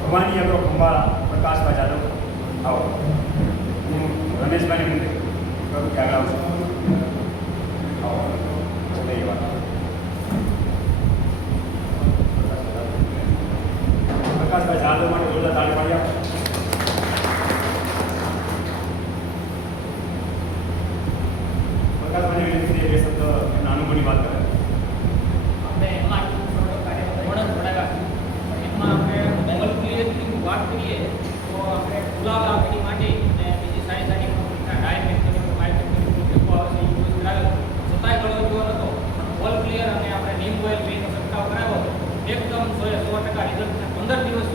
ભવાની અગ્રો ખંભાળા પ્રકાશભાઈ જાદવ આવો હું રમેશભાઈને હું કરું કે આગળ આવશું આવો લઈ વાત પ્રકાશભાઈ જાદવ માટે જોરદાર તાળી પાડી આપો. પ્રકાશભાઈ વિનંતી બે શબ્દ એમના અનુભવની વાત કરે. વાત કરીએ તો આપણે ગુલાબ પેઢી માટે અને બીજી સારી સારી કંપનીના ડાયમેક્ટિક બાયોટેકનિક આવે છે એ યુઝ કરાવ્યો છતાંય ગળો જોવો નહોતો ઓલ ક્લિયર અને આપણે નીમ ઓઇલ બેનો છંટકાવ કરાવ્યો એકદમ 100% રિઝલ્ટ 15 દિવસ